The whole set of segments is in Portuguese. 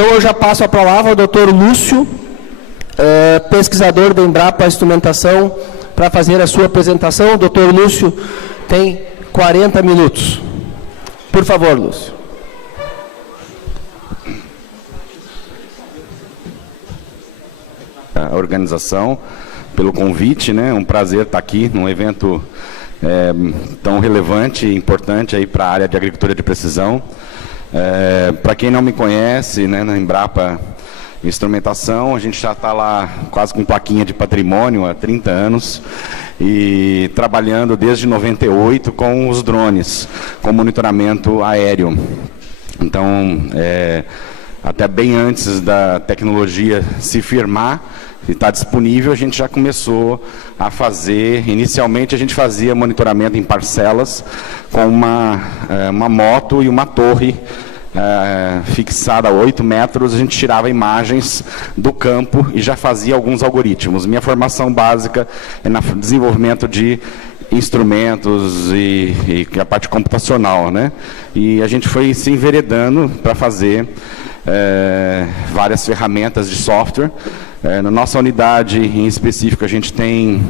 Então, eu já passo a palavra ao Dr. Lúcio, pesquisador da Embrapa Instrumentação, para fazer a sua apresentação. O Dr. Lúcio tem 40 minutos. Por favor, Lúcio. A organização, pelo convite, né? Um prazer estar aqui num evento tão relevante e importante aí para a área de agricultura de precisão. Para quem não me conhece, né, na Embrapa Instrumentação, a gente já está lá quase com plaquinha de patrimônio há 30 anos e trabalhando desde 98 com os drones, com monitoramento aéreo. Então, até bem antes da tecnologia se firmar e estar disponível, a gente já começou a fazer. Inicialmente a gente fazia monitoramento em parcelas com uma moto e uma torre fixada a 8 metros. A gente tirava imagens do campo e já fazia alguns algoritmos. Minha formação básica é no desenvolvimento de instrumentos e a parte computacional, né? E a gente foi se enveredando para fazer várias ferramentas de software. Na nossa unidade, em específico, a gente tem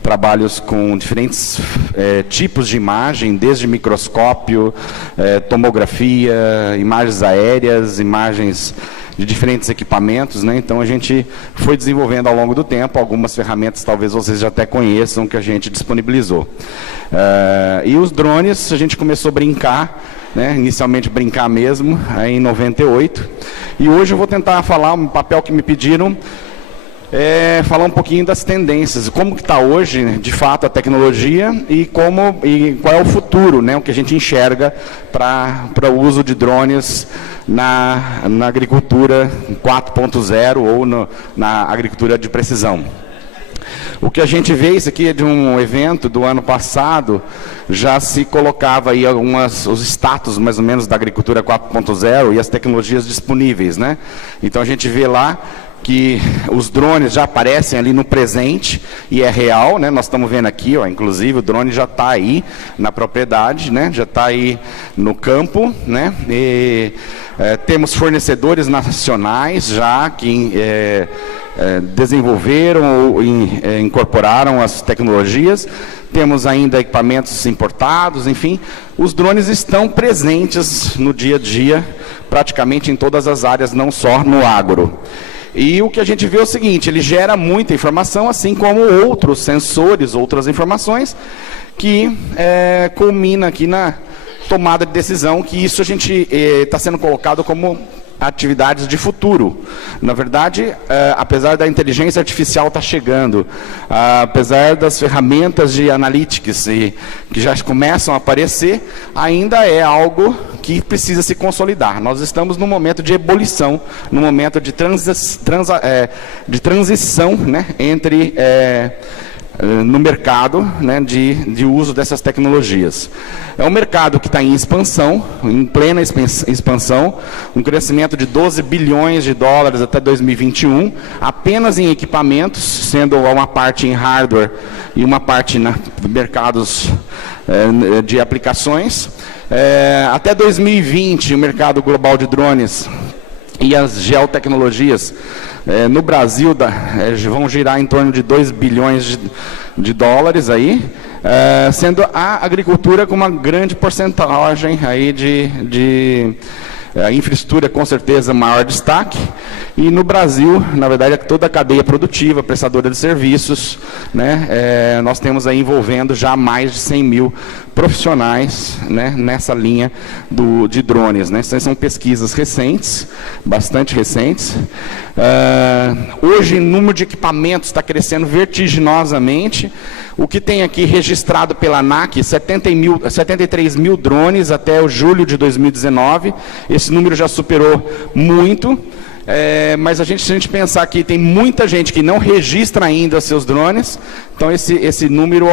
trabalhos com diferentes tipos de imagem, desde microscópio, tomografia, imagens aéreas, imagens de diferentes equipamentos, né? Então, a gente foi desenvolvendo ao longo do tempo algumas ferramentas, talvez vocês já até conheçam, que a gente disponibilizou. E os drones, a gente começou a brincar, né? Inicialmente brincar mesmo, aí em 98. E hoje eu vou tentar falar um papel que me pediram, falar um pouquinho das tendências, como que está hoje, de fato, a tecnologia e qual é o futuro, né, o que a gente enxerga para o uso de drones na agricultura 4.0 ou na agricultura de precisão. O que a gente vê, isso aqui é de um evento do ano passado, já se colocava aí os status mais ou menos da agricultura 4.0 e as tecnologias disponíveis, né? Então a gente vê lá que os drones já aparecem ali no presente e é real, né? Nós estamos vendo aqui, ó, inclusive o drone já está aí na propriedade, né? Já está aí no campo, né? E temos fornecedores nacionais já que desenvolveram ou incorporaram as tecnologias. Temos ainda equipamentos importados, enfim, os drones estão presentes no dia a dia, praticamente em todas as áreas, não só no agro. E o que a gente vê é o seguinte, ele gera muita informação, assim como outros sensores, outras informações, que culmina aqui na tomada de decisão, que isso a gente está sendo colocado como atividades de futuro. Na verdade, apesar da inteligência artificial estar chegando, apesar das ferramentas de analytics que já começam a aparecer, ainda é algo que precisa se consolidar. Nós estamos num momento de ebulição, num momento de transição, né, entre no mercado, né, de uso dessas tecnologias. É um mercado que está em expansão, em plena expansão, um crescimento de 12 bilhões de dólares até 2021, apenas em equipamentos, sendo uma parte em hardware e uma parte em mercados de aplicações. Até 2020, o mercado global de drones e as geotecnologias no Brasil vão girar em torno de 2 bilhões de dólares aí, sendo a agricultura com uma grande porcentagem aí de infraestrutura, com certeza, maior destaque. E no Brasil, na verdade, toda a cadeia produtiva, prestadora de serviços, né, nós temos aí envolvendo já mais de 100 mil profissionais, né, nessa linha de drones, né. Essas são pesquisas recentes, bastante recentes. Hoje, o número de equipamentos está crescendo vertiginosamente. O que tem aqui registrado pela ANAC, 73 mil drones até o julho de 2019. Esse número já superou muito. Mas se a gente pensar que tem muita gente que não registra ainda seus drones, então esse número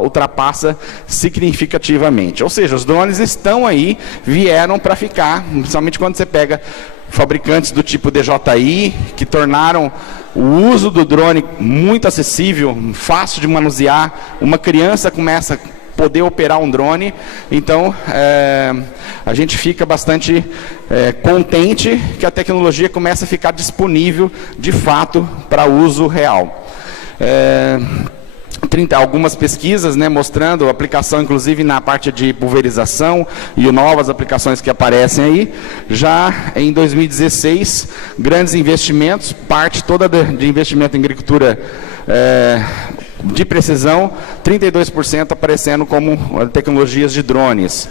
ultrapassa significativamente. Ou seja, os drones estão aí, vieram para ficar, principalmente quando você pega fabricantes do tipo DJI, que tornaram o uso do drone muito acessível, fácil de manusear. Uma criança começa poder operar um drone. Então, a gente fica bastante contente que a tecnologia começa a ficar disponível, de fato, para uso real. Algumas pesquisas, né, mostrando aplicação, inclusive na parte de pulverização e novas aplicações que aparecem aí. Já em 2016, grandes investimentos, parte toda de investimento em agricultura de precisão, 32% aparecendo como tecnologias de drones.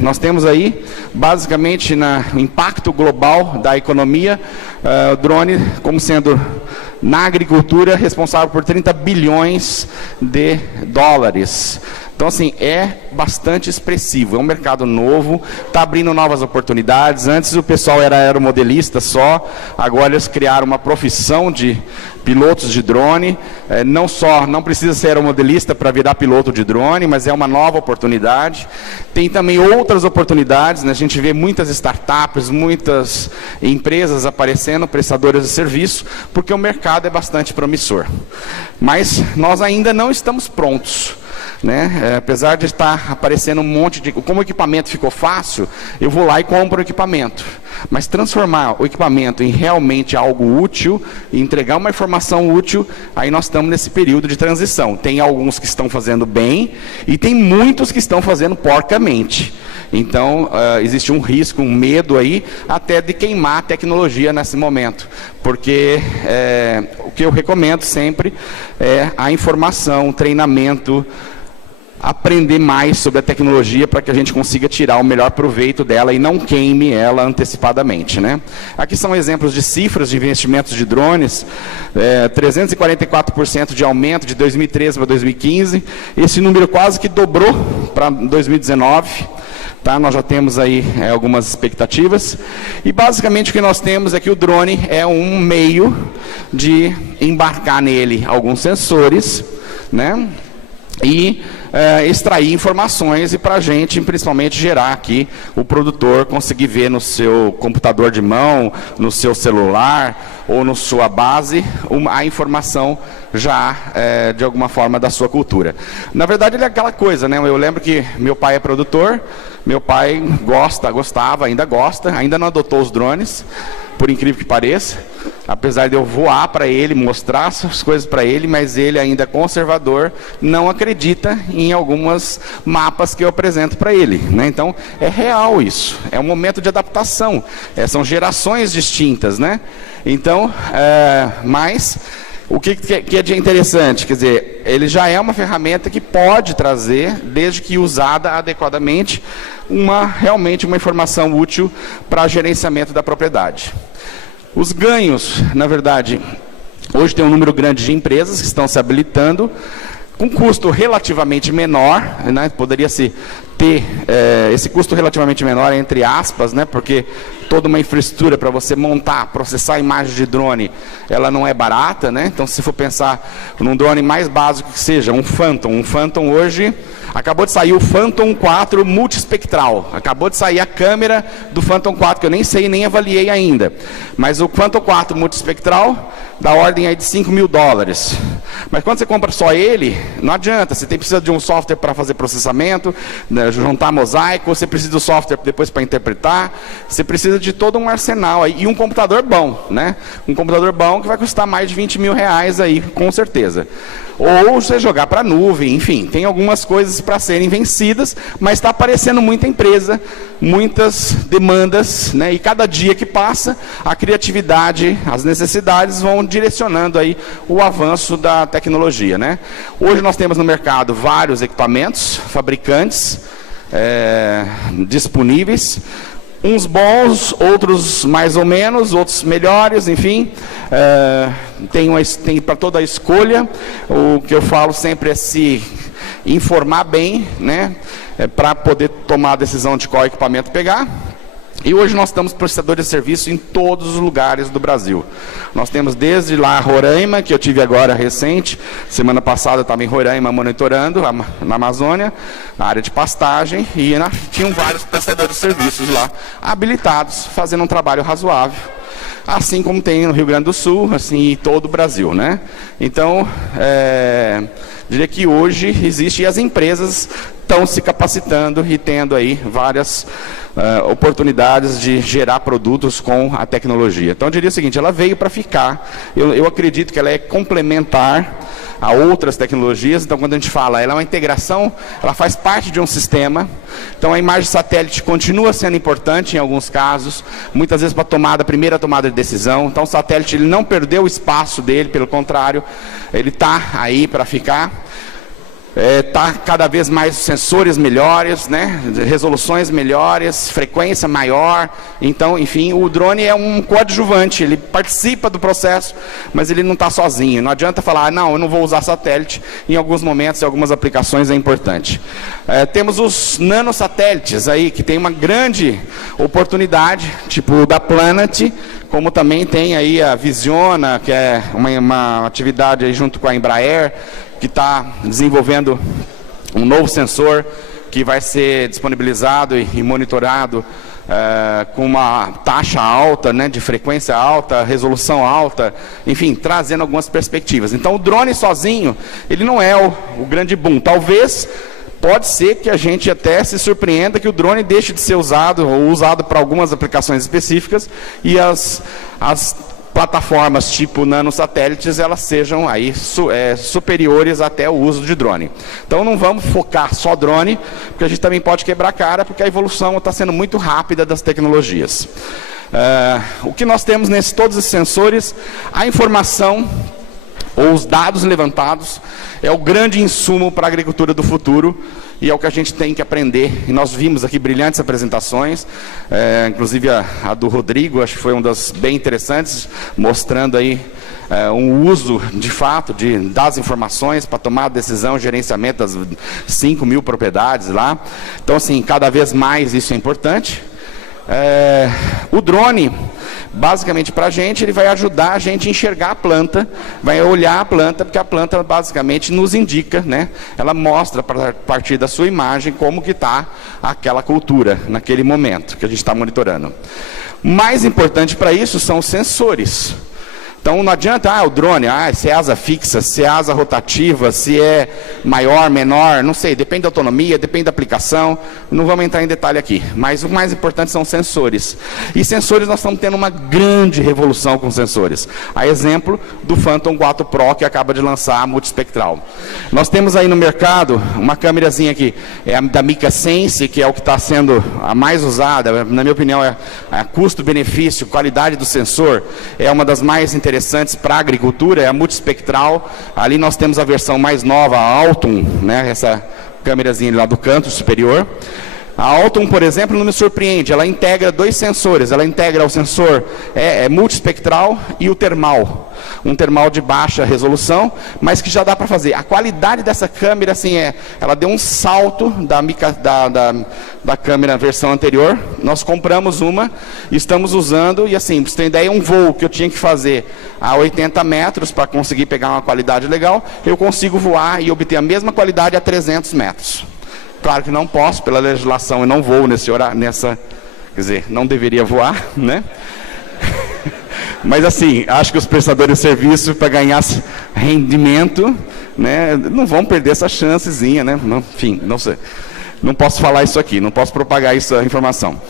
Nós temos aí, basicamente, no impacto global da economia, o drone como sendo, na agricultura, responsável por 30 bilhões de dólares. Então, assim, é bastante expressivo, é um mercado novo, está abrindo novas oportunidades. Antes o pessoal era aeromodelista só, agora eles criaram uma profissão de pilotos de drone. Não precisa ser aeromodelista para virar piloto de drone, mas é uma nova oportunidade. Tem também outras oportunidades, né? A gente vê muitas startups, muitas empresas aparecendo, prestadoras de serviço, porque o mercado é bastante promissor. Mas nós ainda não estamos prontos, né? Apesar de estar aparecendo um monte de... Como o equipamento ficou fácil, eu vou lá e compro o equipamento. Mas transformar o equipamento em realmente algo útil, e entregar uma informação útil, aí nós estamos nesse período de transição. Tem alguns que estão fazendo bem, e tem muitos que estão fazendo porcamente. Então, existe um risco, um medo aí, até de queimar a tecnologia nesse momento. Porque o que eu recomendo sempre é a informação, o treinamento, aprender mais sobre a tecnologia para que a gente consiga tirar o melhor proveito dela e não queime ela antecipadamente, né? Aqui são exemplos de cifras de investimentos de drones, 344% de aumento de 2013 para 2015, esse número quase que dobrou para 2019, tá? Nós já temos aí algumas expectativas, e basicamente o que nós temos é que o drone é um meio de embarcar nele alguns sensores, né? E extrair informações, e para a gente, principalmente, gerar aqui, o produtor conseguir ver no seu computador de mão, no seu celular ou na sua base, a informação já, de alguma forma, da sua cultura. Na verdade, ele é aquela coisa, né? Eu lembro que meu pai é produtor, meu pai gostava, ainda gosta, ainda não adotou os drones, por incrível que pareça, apesar de eu voar para ele, mostrar as coisas para ele, mas ele ainda é conservador, não acredita em algumas mapas que eu apresento para ele, né? Então, é real isso, é um momento de adaptação, são gerações distintas, né? Então, mas o que é de interessante, quer dizer, ele já é uma ferramenta que pode trazer, desde que usada adequadamente, realmente uma informação útil para gerenciamento da propriedade. Os ganhos, na verdade, hoje tem um número grande de empresas que estão se habilitando, com custo relativamente menor, né? Poderia-se ter esse custo relativamente menor, entre aspas, né? Porque toda uma infraestrutura para você montar, processar imagens de drone, ela não é barata, né? Então, se for pensar num drone mais básico que seja, um Phantom hoje, acabou de sair o Phantom 4 multiespectral, acabou de sair a câmera do Phantom 4, que eu nem sei, nem avaliei ainda, mas o Phantom 4 multiespectral, da ordem aí de $5.000. Mas quando você compra só ele, não adianta, você precisa de um software para fazer processamento, né, juntar mosaico, você precisa do software depois para interpretar, você precisa de todo um arsenal aí, e um computador bom, né? Um computador bom que vai custar mais de R$20.000 aí, com certeza. Ou você jogar para a nuvem, enfim, tem algumas coisas para serem vencidas, mas está aparecendo muita empresa, muitas demandas, né? E cada dia que passa, a criatividade, as necessidades vão direcionando aí o avanço da tecnologia, né? Hoje nós temos no mercado vários equipamentos, fabricantes disponíveis, uns bons, outros mais ou menos, outros melhores, enfim, tem para toda a escolha. O que eu falo sempre é se informar bem, né, para poder tomar a decisão de qual equipamento pegar. E hoje nós estamos prestadores de serviço em todos os lugares do Brasil. Nós temos desde lá Roraima, que eu tive agora recente, semana passada eu estava em Roraima monitorando na Amazônia, na área de pastagem, e tinham vários prestadores de serviços lá, habilitados, fazendo um trabalho razoável. Assim como tem no Rio Grande do Sul, assim em todo o Brasil, né? Então, diria que hoje existe, e as empresas estão se capacitando e tendo aí várias oportunidades de gerar produtos com a tecnologia. Então, eu diria o seguinte, ela veio para ficar. Eu acredito que ela é complementar a outras tecnologias. Então, quando a gente fala, ela é uma integração, ela faz parte de um sistema. Então, a imagem satélite continua sendo importante em alguns casos, muitas vezes para a primeira tomada de decisão. Então, o satélite ele não perdeu o espaço dele, pelo contrário, ele está aí para ficar. Está cada vez mais sensores melhores, né? Resoluções melhores, frequência maior. Então, enfim, o drone é um coadjuvante, ele participa do processo, mas ele não está sozinho. Não adianta falar, não, eu não vou usar satélite. Em alguns momentos, em algumas aplicações é importante. Temos os nanosatélites aí, que tem uma grande oportunidade, tipo o da Planet, como também tem aí a Visiona, que é uma atividade aí junto com a Embraer, que está desenvolvendo um novo sensor que vai ser disponibilizado e monitorado com uma taxa alta, né, de frequência alta, resolução alta, enfim, trazendo algumas perspectivas. Então, o drone sozinho, ele não é o grande boom. Talvez, pode ser que a gente até se surpreenda que o drone deixe de ser usado, ou usado para algumas aplicações específicas, e as plataformas tipo nanosatélites, elas sejam aí superiores até o uso de drone. Então não vamos focar só drone, porque a gente também pode quebrar a cara, porque a evolução está sendo muito rápida das tecnologias. O que nós temos nesses todos esses sensores, a informação ou os dados levantados é o grande insumo para a agricultura do futuro, e é o que a gente tem que aprender. E nós vimos aqui brilhantes apresentações, inclusive a do Rodrigo, acho que foi uma das bem interessantes, mostrando aí um uso, de fato, das informações para tomar a decisão, gerenciamento das 5.000 propriedades lá. Então, assim, cada vez mais isso é importante. O drone, basicamente para a gente, ele vai ajudar a gente a enxergar a planta, vai olhar a planta, porque a planta basicamente nos indica, né? Ela mostra a partir da sua imagem como que está aquela cultura naquele momento que a gente está monitorando. Mais importante para isso são os sensores. Então não adianta, o drone, se é asa fixa, se é asa rotativa, se é maior, menor, não sei, depende da autonomia, depende da aplicação, não vamos entrar em detalhe aqui. Mas o mais importante são sensores. E sensores, nós estamos tendo uma grande revolução com sensores. A exemplo do Phantom 4 Pro, que acaba de lançar a multispectral. Nós temos aí no mercado uma câmerazinha aqui, é a da Mica Sense, que é o que está sendo a mais usada, na minha opinião, é custo-benefício, qualidade do sensor, é uma das mais interessantes para a agricultura, é a multispectral. Ali nós temos a versão mais nova, a Altum, né, essa câmerazinha lá do canto superior. A Altum, por exemplo, não me surpreende, ela integra dois sensores, ela integra o sensor multispectral e o termal. Um termal de baixa resolução, mas que já dá para fazer. A qualidade dessa câmera, assim, ela deu um salto da câmera versão anterior. Nós compramos uma, estamos usando, e assim, pra você ter ideia, um voo que eu tinha que fazer a 80 metros para conseguir pegar uma qualidade legal, eu consigo voar e obter a mesma qualidade a 300 metros. Claro que não posso, pela legislação, eu não vou nesse horário, quer dizer, não deveria voar, né? Mas assim, acho que os prestadores de serviço, para ganhar rendimento, né, não vão perder essa chancezinha, né? Enfim, não sei. Não posso falar isso aqui, não posso propagar essa informação.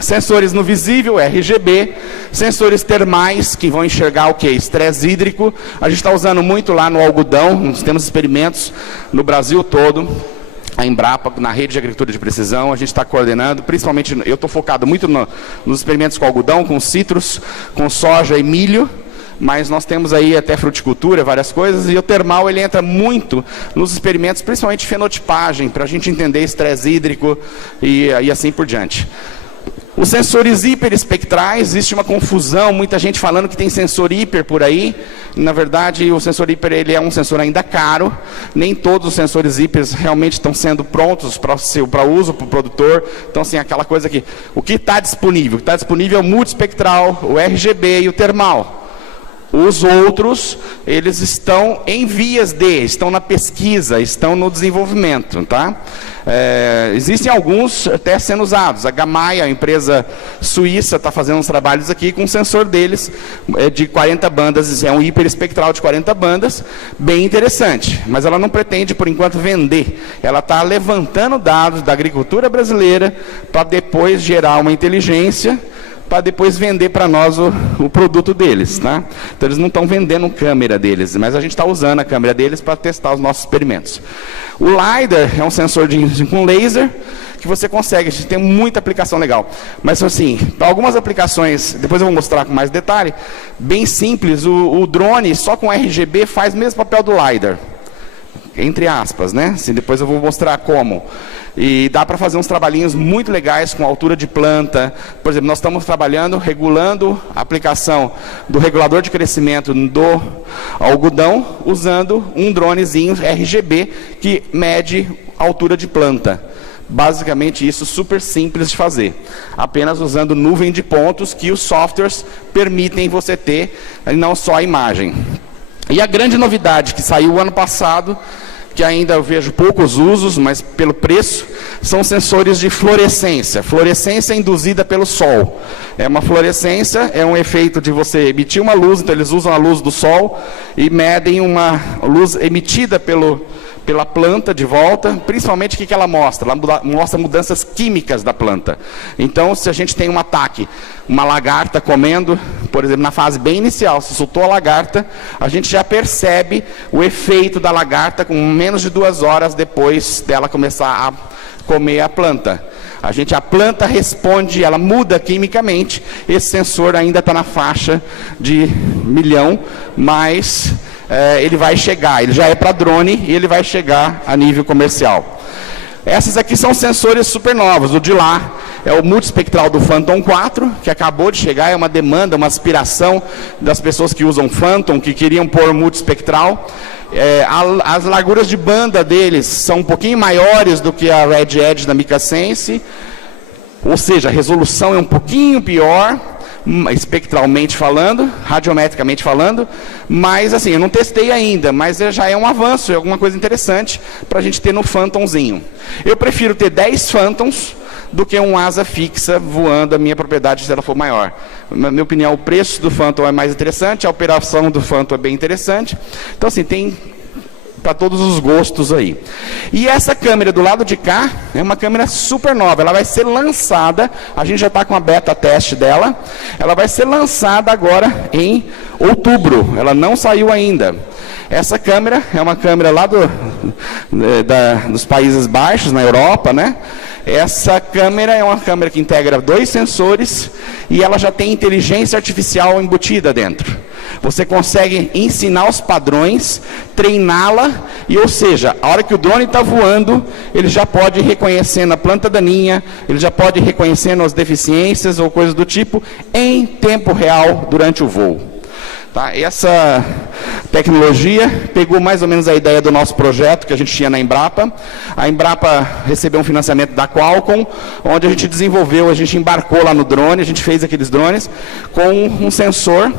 Sensores no visível, RGB, sensores termais, que vão enxergar o que? Estresse hídrico. A gente está usando muito lá no algodão, nós temos experimentos no Brasil todo. A Embrapa, na rede de agricultura de precisão, a gente está coordenando, principalmente, eu estou focado muito nos experimentos com algodão, com citros, com soja e milho, mas nós temos aí até fruticultura, várias coisas, e o termal ele entra muito nos experimentos, principalmente fenotipagem, para a gente entender estresse hídrico e assim por diante. Os sensores hiperespectrais, existe uma confusão, muita gente falando que tem sensor hiper por aí. Na verdade, o sensor hiper ele é um sensor ainda caro. Nem todos os sensores hiper realmente estão sendo prontos para uso para o produtor. Então, assim, aquela coisa que o que está disponível? O que está disponível é o multispectral, o RGB e o termal. Os outros, eles estão em vias estão na pesquisa, estão no desenvolvimento, tá? Existem alguns até sendo usados. A Gamay, a empresa suíça, está fazendo uns trabalhos aqui com um sensor deles de 40 bandas, é um hiperespectral de 40 bandas, bem interessante. Mas ela não pretende, por enquanto, vender. Ela está levantando dados da agricultura brasileira para depois gerar uma inteligência para depois vender para nós o produto deles, tá? Então eles não estão vendendo câmera deles, mas a gente está usando a câmera deles para testar os nossos experimentos. O LiDAR é um sensor com laser que você consegue, a gente tem muita aplicação legal. Mas assim, para algumas aplicações, depois eu vou mostrar com mais detalhe, bem simples, o drone só com RGB faz o mesmo papel do LiDAR. Entre aspas, né? Assim, depois eu vou mostrar como. E dá para fazer uns trabalhinhos muito legais com altura de planta. Por exemplo, nós estamos trabalhando, regulando a aplicação do regulador de crescimento do algodão, usando um dronezinho RGB que mede a altura de planta. Basicamente isso, super simples de fazer. Apenas usando nuvem de pontos que os softwares permitem você ter, e não só a imagem. E a grande novidade que saiu ano passado, que ainda eu vejo poucos usos, mas pelo preço, são sensores de fluorescência. Fluorescência induzida pelo sol. É uma fluorescência, é um efeito de você emitir uma luz, então eles usam a luz do sol e medem uma luz emitida pela planta de volta. Principalmente o que ela mostra? Ela mostra mudanças químicas da planta. Então, se a gente tem um ataque, uma lagarta comendo, por exemplo, na fase bem inicial, se soltou a lagarta, a gente já percebe o efeito da lagarta com menos de 2 horas depois dela começar a comer a planta. A planta responde, ela muda quimicamente, esse sensor ainda está na faixa de 1 milhão, mas ele vai chegar, ele já é para drone e ele vai chegar a nível comercial. Essas aqui são sensores super novos. O de lá é o multispectral do Phantom 4, que acabou de chegar, é uma demanda, uma aspiração das pessoas que usam Phantom, que queriam pôr multispectral. As larguras de banda deles são um pouquinho maiores do que a Red Edge da MicaSense, ou seja, a resolução é um pouquinho pior, espectralmente falando, radiometricamente falando, mas assim, eu não testei ainda, mas já é um avanço, é alguma coisa interessante para a gente ter no Phantomzinho. Eu prefiro ter 10 Phantoms do que um asa fixa voando a minha propriedade se ela for maior. Na minha opinião, o preço do Phantom é mais interessante, a operação do Phantom é bem interessante. Então assim, tem para todos os gostos aí. E essa câmera do lado de cá é uma câmera super nova, ela vai ser lançada, a gente já está com a beta teste dela, ela vai ser lançada agora em outubro, ela não saiu ainda. Essa câmera é uma câmera lá dos Países Baixos, na Europa, né? Essa câmera é uma câmera que integra 2 sensores e ela já tem inteligência artificial embutida dentro. Você consegue ensinar os padrões, treiná-la, ou seja, a hora que o drone está voando, ele já pode ir reconhecendo a planta daninha, ele já pode ir reconhecendo as deficiências ou coisas do tipo, em tempo real durante o voo. Tá? Essa tecnologia pegou mais ou menos a ideia do nosso projeto que a gente tinha na Embrapa. A Embrapa recebeu um financiamento da Qualcomm, onde a gente desenvolveu, a gente embarcou lá no drone, a gente fez aqueles drones com um sensor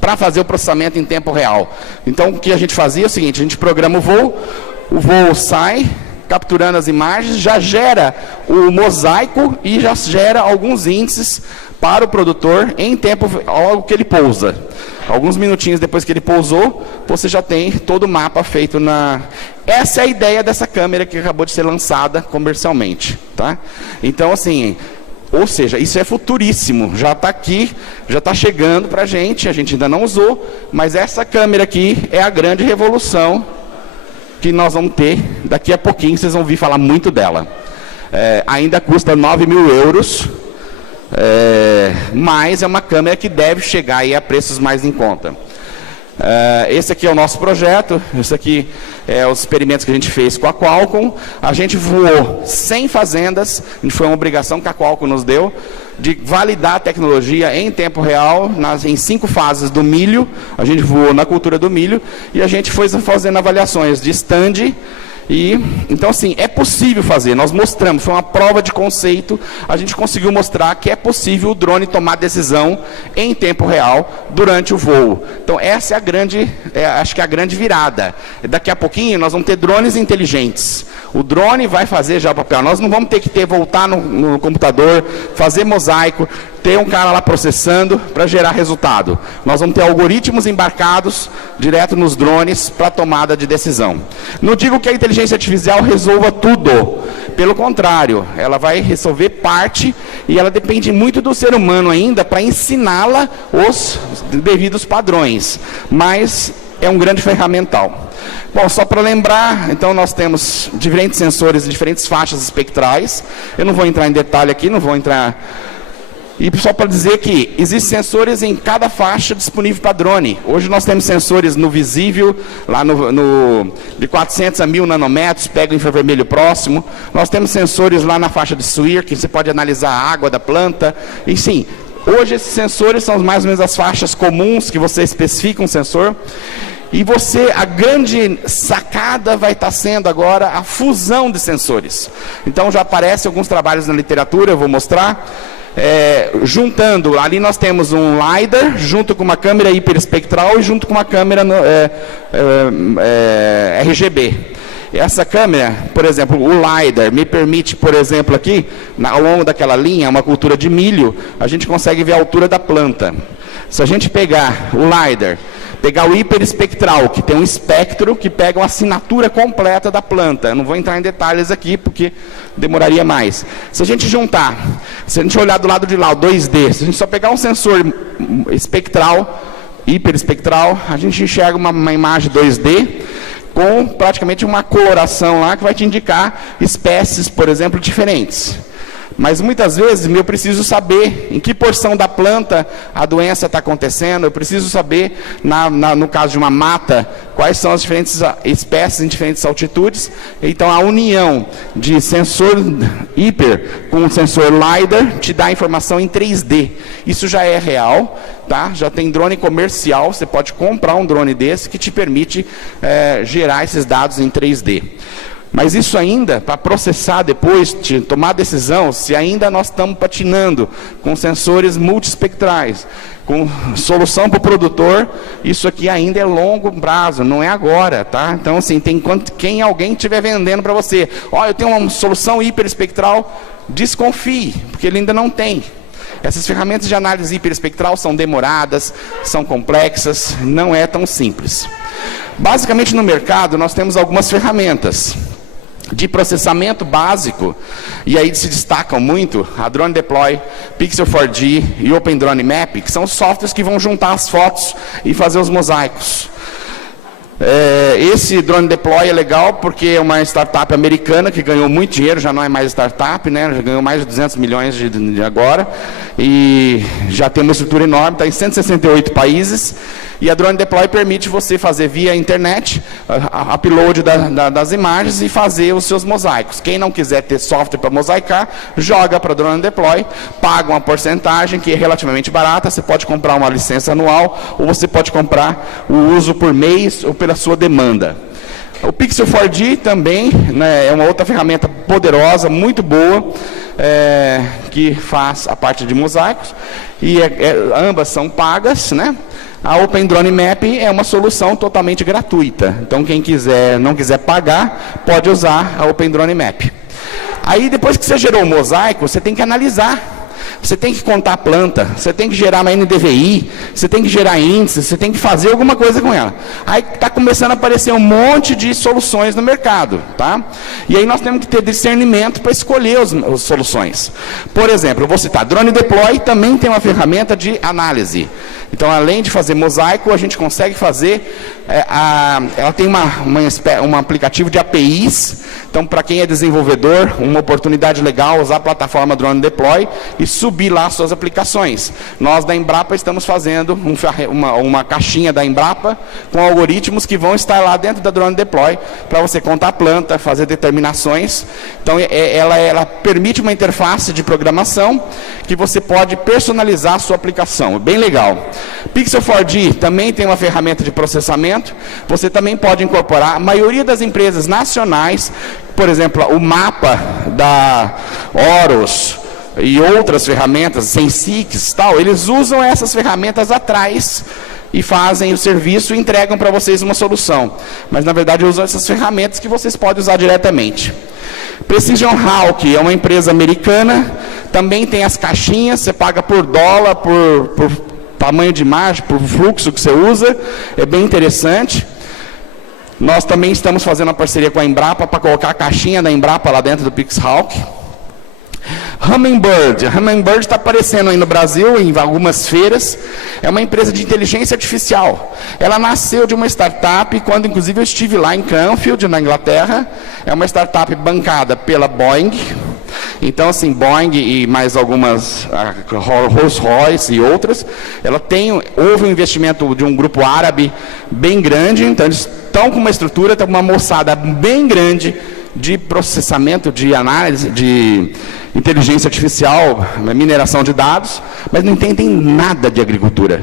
para fazer o processamento em tempo real. Então, o que a gente fazia é o seguinte, a gente programa o voo sai, capturando as imagens, já gera o mosaico e já gera alguns índices para o produtor em tempo, logo que ele pousa. Alguns minutinhos depois que ele pousou, você já tem todo o mapa feito na... Essa é a ideia dessa câmera que acabou de ser lançada comercialmente, tá? Então, assim... Ou seja, isso é futuríssimo, já está aqui, já está chegando para a gente ainda não usou, mas essa câmera aqui é a grande revolução que nós vamos ter, daqui a pouquinho vocês vão ouvir falar muito dela. Ainda custa 9.000 euros, mas é uma câmera que deve chegar aí a preços mais em conta. Esse aqui é o nosso projeto, esse aqui é os experimentos que a gente fez com a Qualcomm. A gente voou 100 fazendas, foi uma obrigação que a Qualcomm nos deu, de validar a tecnologia em tempo real, em 5 fases do milho. A gente voou na cultura do milho e a gente foi fazendo avaliações de stand Então, assim, é possível fazer. Nós mostramos, foi uma prova de conceito, a gente conseguiu mostrar que é possível o drone tomar decisão em tempo real durante o voo. Então, essa é a grande, acho que é a grande virada. Daqui a pouquinho, nós vamos ter drones inteligentes. O drone vai fazer já o papel. Nós não vamos ter que voltar no computador, fazer mosaico, ter um cara lá processando para gerar resultado. Nós vamos ter algoritmos embarcados direto nos drones para tomada de decisão. Não digo que a inteligência artificial resolva tudo. Pelo contrário, ela vai resolver parte e ela depende muito do ser humano ainda para ensiná-la os devidos padrões. Mas é um grande ferramental. Bom, só para lembrar, então nós temos diferentes sensores de diferentes faixas espectrais. Eu não vou entrar em detalhe aqui, não vou entrar... E só para dizer que existem sensores em cada faixa disponível para drone. Hoje nós temos sensores no visível, lá de 400 a 1000 nanômetros, pega o infravermelho próximo. Nós temos sensores lá na faixa de SWIR, que você pode analisar a água da planta. E sim, hoje esses sensores são mais ou menos as faixas comuns que você especifica um sensor. E a grande sacada vai estar sendo agora a fusão de sensores. Então já aparecem alguns trabalhos na literatura, eu vou mostrar. Juntando, ali nós temos um LiDAR, junto com uma câmera hiperespectral e junto com uma câmera RGB. Essa câmera, por exemplo, o LiDAR, me permite, por exemplo, aqui, ao longo daquela linha, uma cultura de milho, a gente consegue ver a altura da planta. Se a gente pegar o LiDAR, pegar o hiperespectral, que tem um espectro que pega uma assinatura completa da planta. Eu não vou entrar em detalhes aqui, porque demoraria mais. Se a gente juntar, se a gente olhar do lado de lá, o 2D, se a gente só pegar um sensor espectral, hiperespectral, a gente enxerga uma imagem 2D, com praticamente uma coloração lá, que vai te indicar espécies, por exemplo, diferentes. Mas muitas vezes eu preciso saber em que porção da planta a doença está acontecendo, eu preciso saber, no caso de uma mata, quais são as diferentes espécies em diferentes altitudes. Então a união de sensor hiper com sensor LiDAR te dá informação em 3D. Isso já é real, tá? Já tem drone comercial, você pode comprar um drone desse que te permite gerar esses dados em 3D. Mas isso ainda, para processar depois, de tomar decisão, se ainda nós estamos patinando com sensores multiespectrais, com solução para o produtor, isso aqui ainda é longo prazo, não é agora, tá? Então, assim, quem alguém estiver vendendo para você, eu tenho uma solução hiperespectral, desconfie, porque ele ainda não tem. Essas ferramentas de análise hiperespectral são demoradas, são complexas, não é tão simples. Basicamente, no mercado, nós temos algumas ferramentas de processamento básico, e aí se destacam muito a Drone Deploy, Pixel 4D e Open Drone Map, que são softwares que vão juntar as fotos e fazer os mosaicos. Esse Drone Deploy é legal porque é uma startup americana que ganhou muito dinheiro, já não é mais startup, né? Já ganhou mais de 200 milhões de agora, e já tem uma estrutura enorme, está em 168 países, e a Drone Deploy permite você fazer via internet, upload das imagens e fazer os seus mosaicos. Quem não quiser ter software para mosaicar, joga para a Drone Deploy, paga uma porcentagem que é relativamente barata, você pode comprar uma licença anual, ou você pode comprar o uso por mês ou pela sua demanda. O Pixel 4D também, né, é uma outra ferramenta poderosa, muito boa, que faz a parte de mosaicos, e ambas são pagas, né? A Open Drone Map é uma solução totalmente gratuita. Então, quem não quiser pagar, pode usar a Open Drone Map. Aí, depois que você gerou o mosaico, você tem que analisar. Você tem que contar a planta, você tem que gerar uma NDVI, você tem que gerar índice, você tem que fazer alguma coisa com ela. Aí está começando a aparecer um monte de soluções no mercado, tá? E aí nós temos que ter discernimento para escolher as soluções. Por exemplo, eu vou citar, Drone Deploy também tem uma ferramenta de análise. Então, além de fazer mosaico, a gente consegue fazer, ela tem um aplicativo de APIs, então, para quem é desenvolvedor, uma oportunidade legal usar a plataforma Drone Deploy e subir subir lá suas aplicações. Nós da Embrapa estamos fazendo uma caixinha da Embrapa com algoritmos que vão estar lá dentro da Drone Deploy para você contar a planta, fazer determinações. Então ela permite uma interface de programação que você pode personalizar a sua aplicação. Bem legal. Pixel 4D também tem uma ferramenta de processamento. Você também pode incorporar. A maioria das empresas nacionais, por exemplo, o mapa da Horus e outras ferramentas, Sensix, tal, eles usam essas ferramentas atrás e fazem o serviço e entregam para vocês uma solução. Mas, na verdade, usam essas ferramentas que vocês podem usar diretamente. Precision Hawk é uma empresa americana, também tem as caixinhas, você paga por dólar, por tamanho de imagem, por fluxo que você usa, é bem interessante. Nós também estamos fazendo uma parceria com a Embrapa para colocar a caixinha da Embrapa lá dentro do PixHawk. Hummingbird. A Hummingbird está aparecendo aí no Brasil, em algumas feiras. É uma empresa de inteligência artificial. Ela nasceu de uma startup, quando inclusive eu estive lá em Cranfield, na Inglaterra. É uma startup bancada pela Boeing. Então, assim, Boeing e mais algumas, Rolls-Royce e outras, houve um investimento de um grupo árabe bem grande, então eles estão com uma estrutura, estão com uma moçada bem grande de processamento, de análise, de inteligência artificial, mineração de dados, mas não entendem nada de agricultura.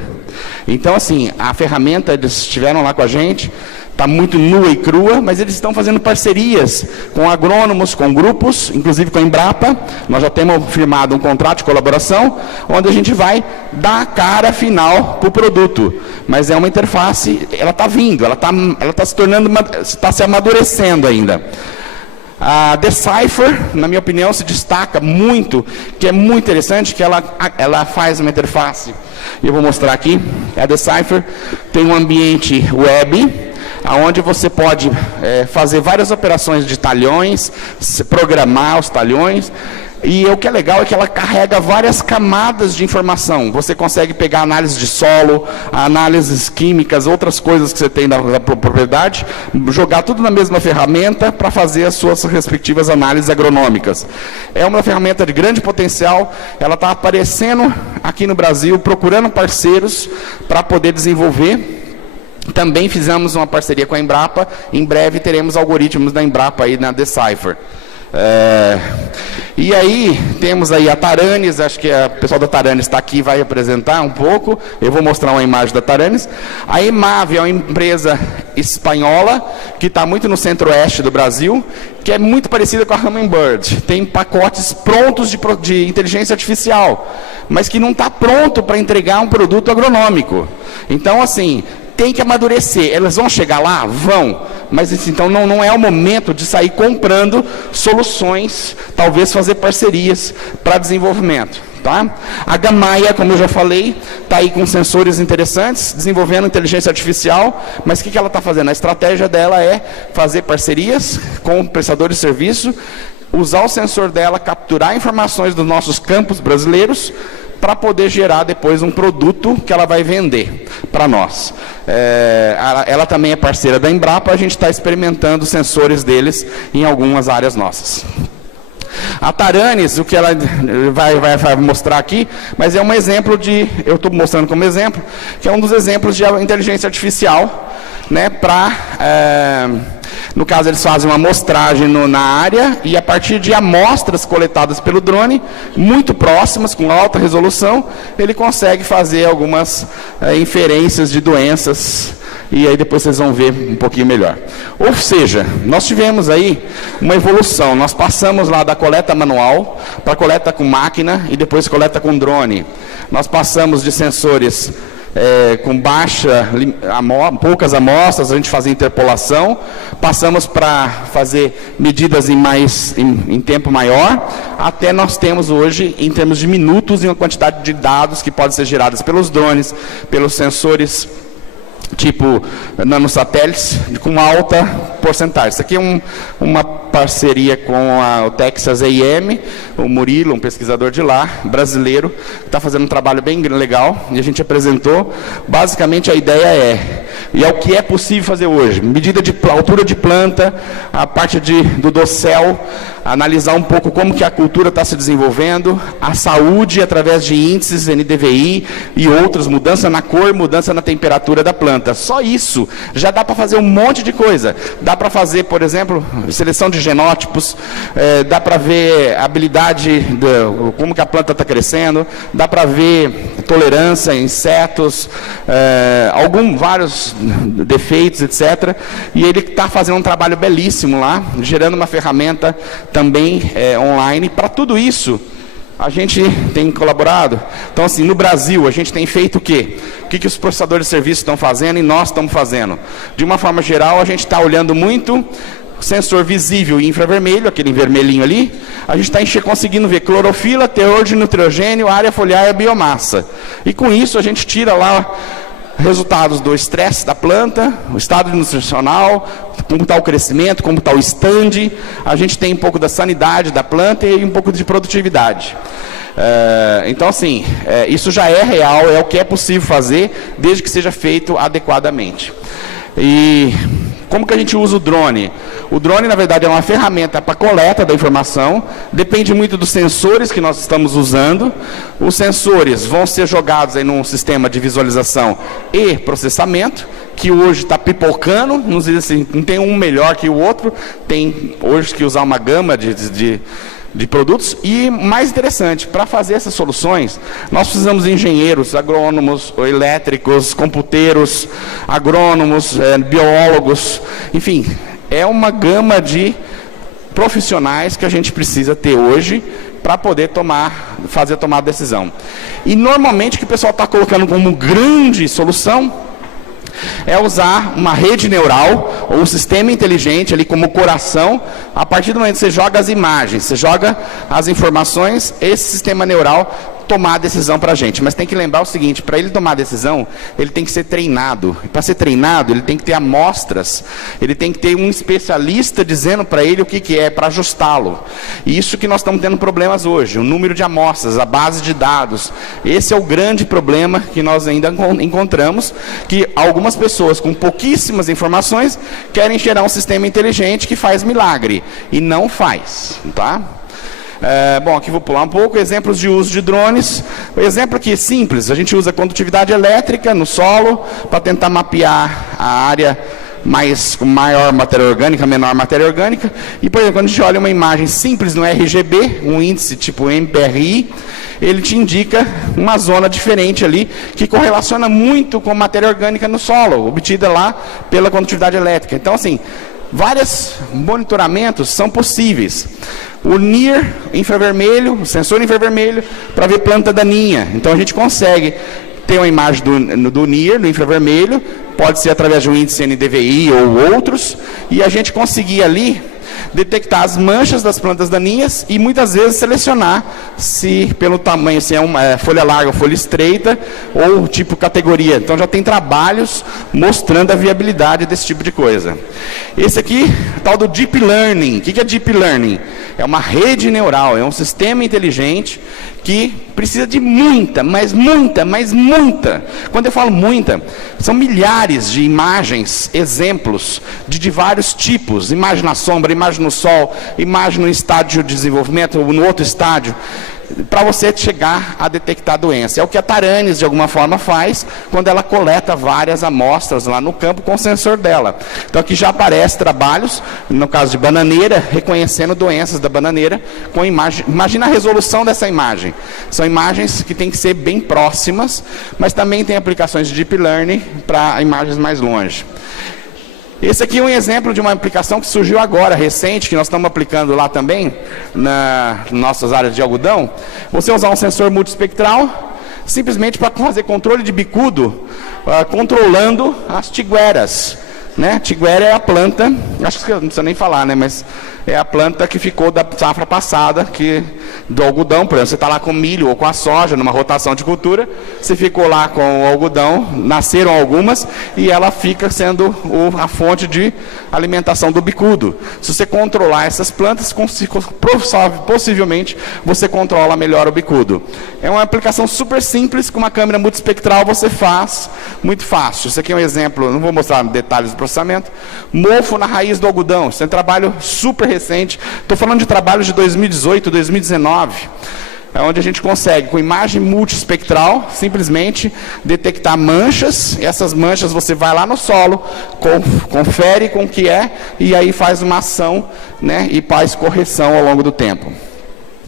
Então, assim, a ferramenta, eles estiveram lá com a gente, está muito nua e crua, mas eles estão fazendo parcerias com agrônomos, com grupos, inclusive com a Embrapa. Nós já temos firmado um contrato de colaboração, onde a gente vai dar a cara final para o produto. Mas é uma interface, ela está vindo, ela está se tornando, está se amadurecendo ainda. A Decipher, na minha opinião, se destaca muito, que é muito interessante, que ela faz uma interface, e eu vou mostrar aqui. A Decipher tem um ambiente web, onde você pode fazer várias operações de talhões, programar os talhões, e o que é legal é que ela carrega várias camadas de informação. Você consegue pegar análise de solo, análises químicas, outras coisas que você tem da propriedade, jogar tudo na mesma ferramenta para fazer as suas respectivas análises agronômicas. É uma ferramenta de grande potencial, ela está aparecendo aqui no Brasil, procurando parceiros para poder desenvolver. Também fizemos uma parceria com a Embrapa, em breve teremos algoritmos da Embrapa aí na Decipher. E aí, temos aí a Taranis, acho que o pessoal da Taranis está aqui, vai apresentar um pouco, eu vou mostrar uma imagem da Taranis. A Emave é uma empresa espanhola, que está muito no centro-oeste do Brasil, que é muito parecida com a Hummingbird. Tem pacotes prontos de inteligência artificial, mas que não está pronto para entregar um produto agronômico. Então, assim, tem que amadurecer. Elas vão chegar lá? Vão. Mas então não é o momento de sair comprando soluções, talvez fazer parcerias para desenvolvimento. Tá? A Gamaia, como eu já falei, está aí com sensores interessantes, desenvolvendo inteligência artificial, mas o que ela está fazendo? A estratégia dela é fazer parcerias com prestadores de serviço, usar o sensor dela, capturar informações dos nossos campos brasileiros, para poder gerar depois um produto que ela vai vender para nós. Ela também é parceira da Embrapa, a gente está experimentando sensores deles em algumas áreas nossas. A Taranis, o que ela vai mostrar aqui, mas é um exemplo eu estou mostrando como exemplo, que é um dos exemplos de inteligência artificial, né, no caso, eles fazem uma amostragem na área e, a partir de amostras coletadas pelo drone, muito próximas, com alta resolução, ele consegue fazer algumas inferências de doenças, e aí depois vocês vão ver um pouquinho melhor. Ou seja, nós tivemos aí uma evolução, nós passamos lá da coleta manual para coleta com máquina e depois coleta com drone. Nós passamos de sensores com poucas amostras, a gente fazia interpolação, passamos para fazer medidas em tempo maior, até nós temos hoje, em termos de minutos, uma quantidade de dados que podem ser gerados pelos drones, pelos sensores, tipo nanosatélites, com alta porcentagem. Isso aqui é uma parceria com o Texas A&M, o Murilo, um pesquisador de lá, brasileiro, que está fazendo um trabalho bem legal, e a gente apresentou. Basicamente, a ideia é E é o que é possível fazer hoje. Medida de altura de planta, a parte do dossel, analisar um pouco como que a cultura está se desenvolvendo, a saúde através de índices NDVI e outros, mudança na cor, mudança na temperatura da planta. Só isso já dá para fazer um monte de coisa. Dá para fazer, por exemplo, seleção de genótipos, dá para ver a habilidade, como que a planta está crescendo, dá para ver tolerância, insetos, vários defeitos, etc. E ele está fazendo um trabalho belíssimo lá, gerando uma ferramenta também online. Para tudo isso, a gente tem colaborado. Então, assim, no Brasil, a gente tem feito o quê? O que os processadores de serviço estão fazendo e nós estamos fazendo? De uma forma geral, a gente está olhando muito sensor visível e infravermelho, aquele vermelhinho ali. A gente está conseguindo ver clorofila, teor de nitrogênio, área foliar e biomassa. E com isso, a gente tira lá resultados do estresse da planta, o estado nutricional, como está o crescimento, como está o stand. A gente tem um pouco da sanidade da planta e um pouco de produtividade. Então, assim, isso já é real, é o que é possível fazer, desde que seja feito adequadamente. E como que a gente usa o drone? O drone, na verdade, é uma ferramenta para coleta da informação, depende muito dos sensores que nós estamos usando. Os sensores vão ser jogados aí num sistema de visualização e processamento, que hoje está pipocando, não tem um melhor que o outro, tem hoje que usar uma gama de produtos. E mais interessante, para fazer essas soluções, nós precisamos de engenheiros, agrônomos, elétricos, computeiros, agrônomos, biólogos, enfim, é uma gama de profissionais que a gente precisa ter hoje para poder fazer a tomada de decisão. E normalmente o que o pessoal está colocando como grande solução é usar uma rede neural ou um sistema inteligente ali como coração. A partir do momento que você joga as imagens, você joga as informações, esse sistema neural tomar a decisão para a gente. Mas tem que lembrar o seguinte, para ele tomar a decisão, ele tem que ser treinado. E para ser treinado, ele tem que ter amostras, ele tem que ter um especialista dizendo para ele o que é, para ajustá-lo. E isso que nós estamos tendo problemas hoje, o número de amostras, a base de dados. Esse é o grande problema que nós ainda encontramos, que algumas pessoas com pouquíssimas informações querem gerar um sistema inteligente que faz milagre. E não faz, tá? Bom, aqui vou pular um pouco, exemplos de uso de drones. O exemplo aqui é simples, a gente usa condutividade elétrica no solo para tentar mapear a área com maior matéria orgânica, menor matéria orgânica. E, por exemplo, quando a gente olha uma imagem simples no RGB, um índice tipo MPRI, ele te indica uma zona diferente ali, que correlaciona muito com a matéria orgânica no solo, obtida lá pela condutividade elétrica. Então, assim, vários monitoramentos são possíveis. O NIR infravermelho, o sensor infravermelho, para ver planta daninha. Então a gente consegue ter uma imagem do NIR, no infravermelho, pode ser através de um índice NDVI ou outros, e a gente conseguir ali detectar as manchas das plantas daninhas e muitas vezes selecionar se pelo tamanho, se é uma folha larga ou folha estreita ou tipo categoria. Então já tem trabalhos mostrando a viabilidade desse tipo de coisa. Esse aqui, tal do Deep Learning. O que é Deep Learning? É uma rede neural, é um sistema inteligente que precisa de muita, mas muita, mas muita. Quando eu falo muita, são milhares de imagens, exemplos de vários tipos. Imagem na sombra, imagem no sol, imagem no estádio de desenvolvimento, ou no outro estádio, para você chegar a detectar a doença. É o que a Taranis, de alguma forma, faz quando ela coleta várias amostras lá no campo com o sensor dela. Então aqui já aparecem trabalhos, no caso de bananeira, reconhecendo doenças da bananeira com imagem. Imagina a resolução dessa imagem. São imagens que têm que ser bem próximas, mas também tem aplicações de Deep Learning para imagens mais longe. Esse aqui é um exemplo de uma aplicação que surgiu agora, recente, que nós estamos aplicando lá também, nas nossas áreas de algodão. Você usar um sensor multiespectral, simplesmente para fazer controle de bicudo, controlando as tigueras. Né? Tiguera é a planta, acho que não precisa nem falar, né? Mas é a planta que ficou da safra passada, que do algodão. Por exemplo, você está lá com milho ou com a soja, numa rotação de cultura, você ficou lá com o algodão, nasceram algumas, e ela fica sendo a fonte de alimentação do bicudo. Se você controlar essas plantas, possivelmente você controla melhor o bicudo. É uma aplicação super simples, com uma câmera multiespectral você faz muito fácil. Isso aqui é um exemplo, não vou mostrar detalhes do processamento. Mofo na raiz do algodão, isso é um trabalho super recente. Estou falando de trabalhos de 2018, 2019, onde a gente consegue, com imagem multiespectral, simplesmente detectar manchas. E essas manchas você vai lá no solo, confere com o que é, e aí faz uma ação, né, e faz correção ao longo do tempo.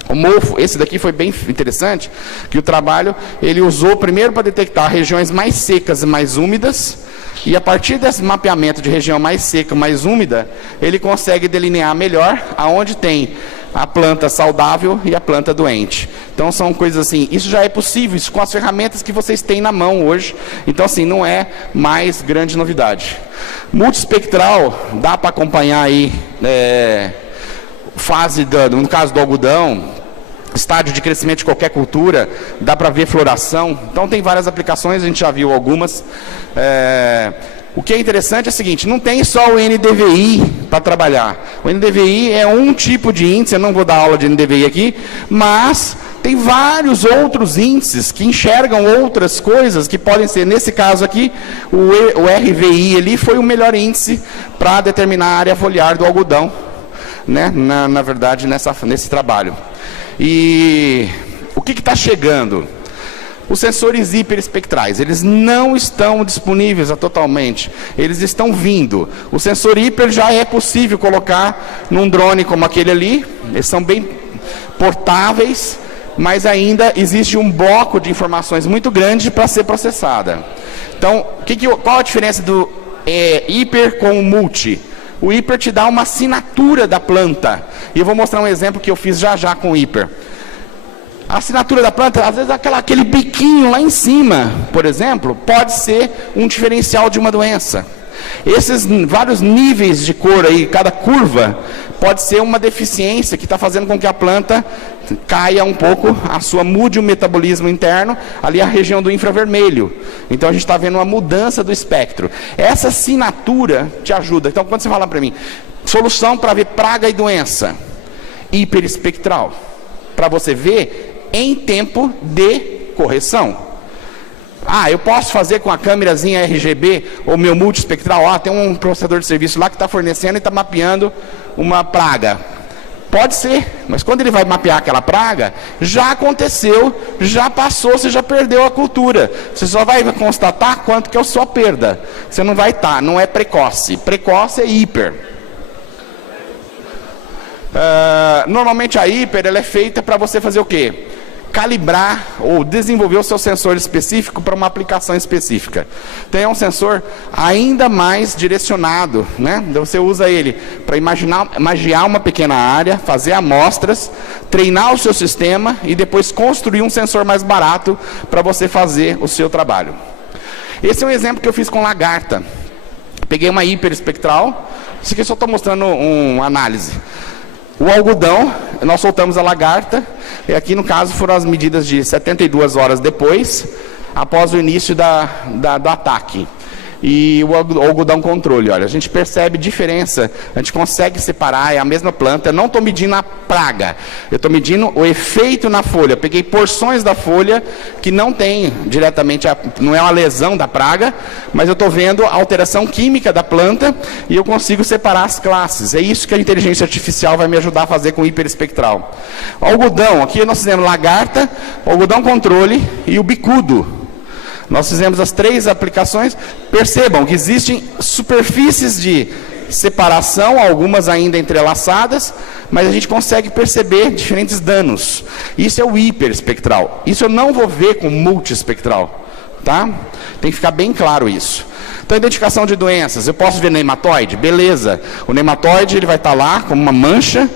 O mofo, esse daqui foi bem interessante, que o trabalho ele usou primeiro para detectar regiões mais secas e mais úmidas, e a partir desse mapeamento de região mais seca, mais úmida, ele consegue delinear melhor aonde tem a planta saudável e a planta doente. Então são coisas assim, isso já é possível, isso com as ferramentas que vocês têm na mão hoje. Então assim, não é mais grande novidade. Multiespectral, dá para acompanhar aí, fase, no caso do algodão, estágio de crescimento de qualquer cultura, dá para ver floração. Então tem várias aplicações, a gente já viu algumas. O que é interessante é o seguinte, não tem só o NDVI para trabalhar. O NDVI é um tipo de índice, eu não vou dar aula de NDVI aqui, mas tem vários outros índices que enxergam outras coisas que podem ser, nesse caso aqui, o RVI ali foi o melhor índice para determinar a área foliar do algodão, né? Na verdade, nesse trabalho. E o que está chegando? Os sensores hiperespectrais, eles não estão disponíveis totalmente, eles estão vindo. O sensor hiper já é possível colocar num drone como aquele ali, eles são bem portáveis, mas ainda existe um bloco de informações muito grande para ser processada. Então, qual a diferença do hiper com o multi? O hiper te dá uma assinatura da planta. E eu vou mostrar um exemplo que eu fiz já com o hiper. A assinatura da planta, às vezes aquele biquinho lá em cima, por exemplo, pode ser um diferencial de uma doença. Esses vários níveis de cor aí, cada curva, pode ser uma deficiência que está fazendo com que a planta caia um pouco, mude o metabolismo interno, ali a região do infravermelho. Então a gente está vendo uma mudança do espectro. Essa assinatura te ajuda. Então quando você fala para mim, solução para ver praga e doença, hiperespectral, para você ver em tempo de correção. Eu posso fazer com a câmerazinha RGB ou meu multiespectral. Tem um processador de serviço lá que está fornecendo e está mapeando uma praga. Pode ser, mas quando ele vai mapear aquela praga, já aconteceu, já passou, você já perdeu a cultura. Você só vai constatar quanto que é a sua perda. Você não vai estar, não é precoce. Precoce é hiper. Normalmente a hiper ela é feita para você fazer o quê? Calibrar ou desenvolver o seu sensor específico para uma aplicação específica. Então é um sensor ainda mais direcionado, né? Então você usa ele para imagiar uma pequena área, fazer amostras, treinar o seu sistema e depois construir um sensor mais barato para você fazer o seu trabalho. Esse é um exemplo que eu fiz com lagarta. Peguei uma hiperespectral, isso aqui eu só estou mostrando uma análise. O algodão, nós soltamos a lagarta, e aqui no caso foram as medidas de 72 horas depois, após o início do ataque. E o algodão controle, olha, a gente percebe diferença, a gente consegue separar, é a mesma planta. Eu não estou medindo a praga, eu estou medindo o efeito na folha. Eu peguei porções da folha que não tem diretamente, não é uma lesão da praga, mas eu estou vendo a alteração química da planta e eu consigo separar as classes. É isso que a inteligência artificial vai me ajudar a fazer com o hiperespectral. O algodão, aqui nós fizemos lagarta, o algodão controle e o bicudo. Nós fizemos as 3 aplicações. Percebam que existem superfícies de separação, algumas ainda entrelaçadas, mas a gente consegue perceber diferentes danos. Isso é o hiperespectral. Isso eu não vou ver com multiespectral, tá? Tem que ficar bem claro isso. Então, identificação de doenças. Eu posso ver nematóide? Beleza. O nematóide ele vai estar lá como uma mancha.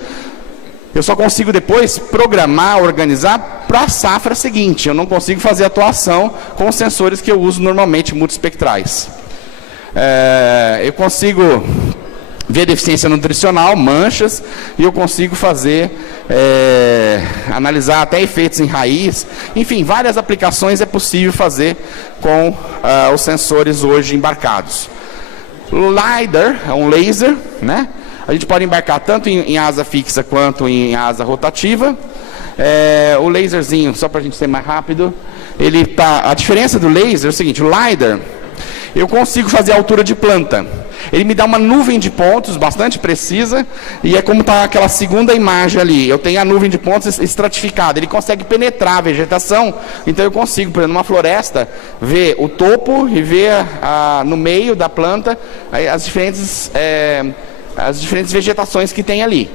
Eu só consigo depois programar, organizar para a safra seguinte. Eu não consigo fazer atuação com os sensores que eu uso normalmente, multiespectrais. Eu consigo ver deficiência nutricional, manchas, e eu consigo fazer, analisar até efeitos em raiz. Enfim, várias aplicações é possível fazer com os sensores hoje embarcados. O LiDAR é um laser, né? A gente pode embarcar tanto em asa fixa quanto em asa rotativa. O laserzinho, só para a gente ser mais rápido, a diferença do laser é o seguinte: o LiDAR, eu consigo fazer a altura de planta. Ele me dá uma nuvem de pontos bastante precisa, e é como está aquela segunda imagem ali. Eu tenho a nuvem de pontos estratificada. Ele consegue penetrar a vegetação, então eu consigo, por exemplo, numa floresta, ver o topo e ver no meio da planta as diferentes vegetações que tem ali.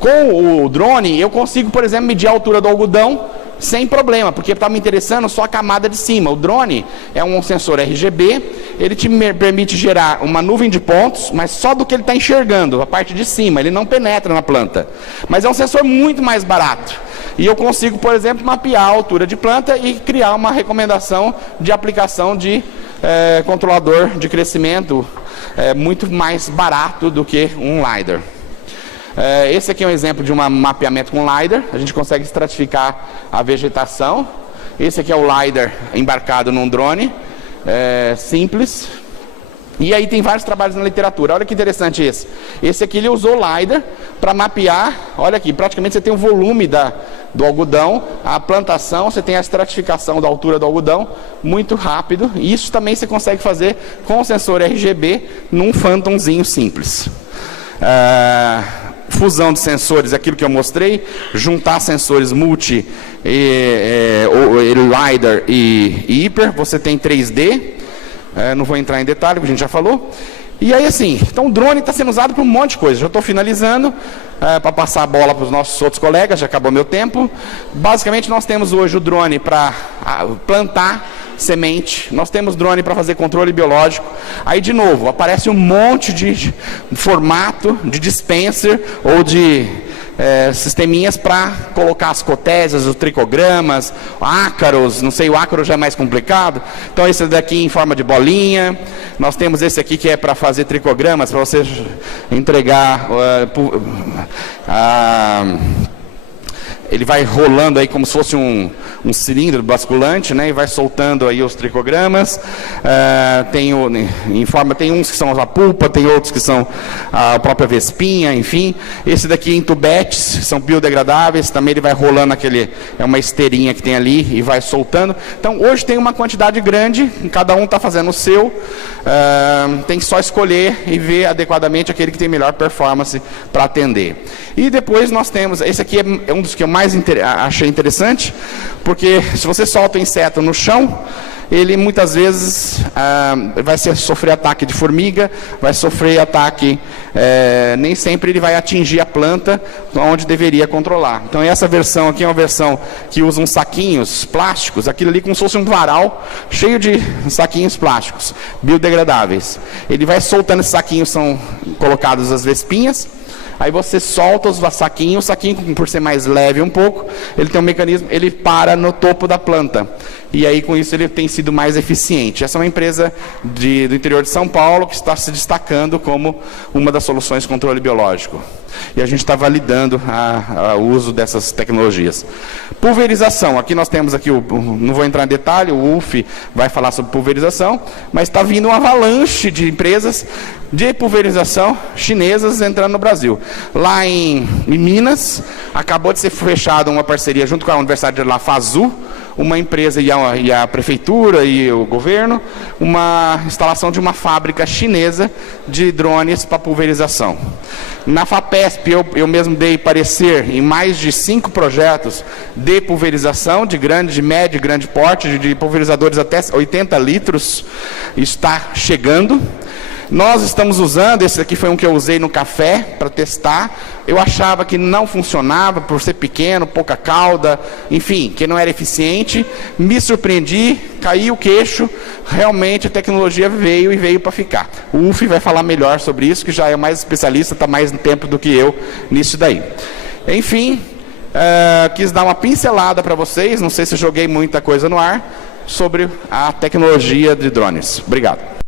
Com o drone, eu consigo, por exemplo, medir a altura do algodão sem problema, porque está me interessando só a camada de cima. O drone é um sensor RGB, ele te permite gerar uma nuvem de pontos, mas só do que ele está enxergando, a parte de cima, ele não penetra na planta. Mas é um sensor muito mais barato. E eu consigo, por exemplo, mapear a altura de planta e criar uma recomendação de aplicação de controlador de crescimento muito mais barato do que um LiDAR. Esse aqui é um exemplo de um mapeamento com LiDAR. A gente consegue estratificar a vegetação. Esse aqui é o LiDAR embarcado num drone simples. E aí tem vários trabalhos na literatura. Olha que interessante esse. Esse aqui ele usou LiDAR para mapear. Olha aqui, praticamente você tem o volume do algodão, a plantação, você tem a estratificação da altura do algodão muito rápido. E isso também você consegue fazer com o sensor RGB num Phantomzinho simples. Fusão de sensores, aquilo que eu mostrei, juntar sensores multi, LiDAR e hiper, você tem 3D, não vou entrar em detalhe, porque a gente já falou. E aí assim, então o drone está sendo usado para um monte de coisa. Já estou finalizando, para passar a bola para os nossos outros colegas, já acabou meu tempo. Basicamente nós temos hoje o drone para plantar semente, nós temos drone para fazer controle biológico. Aí de novo, aparece um monte de formato de dispenser ou de sisteminhas para colocar as cotésias, os tricogramas, ácaros, não sei, o ácaro já é mais complicado. Então esse daqui em forma de bolinha. Nós temos esse aqui que é para fazer tricogramas, para você entregar ele vai rolando aí como se fosse um cilindro basculante, né, e vai soltando aí os tricogramas. Tem uns que são a pulpa, tem outros que são a própria vespinha, enfim. Esse daqui em tubetes, são biodegradáveis, também ele vai rolando é uma esteirinha que tem ali e vai soltando. Então hoje tem uma quantidade grande, cada um está fazendo o seu, tem que só escolher e ver adequadamente aquele que tem melhor performance para atender. E depois nós temos, esse aqui é um dos que eu mais achei interessante, porque se você solta o inseto no chão, ele muitas vezes vai sofrer ataque de formiga, vai sofrer ataque, nem sempre ele vai atingir a planta onde deveria controlar. Então essa versão aqui é uma versão que usa uns saquinhos plásticos, aquilo ali como se fosse um varal cheio de saquinhos plásticos, biodegradáveis. Ele vai soltando esses saquinhos, são colocados as vespinhas. Aí você solta os saquinhos, o saquinho, por ser mais leve um pouco, ele tem um mecanismo, ele para no topo da planta. E aí com isso ele tem sido mais eficiente. Essa é uma empresa do interior de São Paulo que está se destacando como uma das soluções de controle biológico. E a gente está validando o uso dessas tecnologias. Pulverização, aqui nós temos aqui, não vou entrar em detalhe, o UF vai falar sobre pulverização, mas está vindo uma avalanche de empresas de pulverização chinesas entrando no Brasil. Lá em Minas, acabou de ser fechada uma parceria junto com a Universidade de La Fazu, uma empresa e a prefeitura e o governo, uma instalação de uma fábrica chinesa de drones para pulverização. Na FAPESP, eu mesmo dei parecer em mais de 5 projetos de pulverização, de médio e grande porte, de pulverizadores até 80 litros, está chegando. Nós estamos usando, esse aqui foi um que eu usei no café para testar. Eu achava que não funcionava por ser pequeno, pouca cauda, enfim, que não era eficiente. Me surpreendi, caí o queixo, realmente a tecnologia veio para ficar. O UF vai falar melhor sobre isso, que já é mais especialista, está mais no tempo do que eu nisso daí. Enfim, quis dar uma pincelada para vocês, não sei se joguei muita coisa no ar, sobre a tecnologia de drones. Obrigado.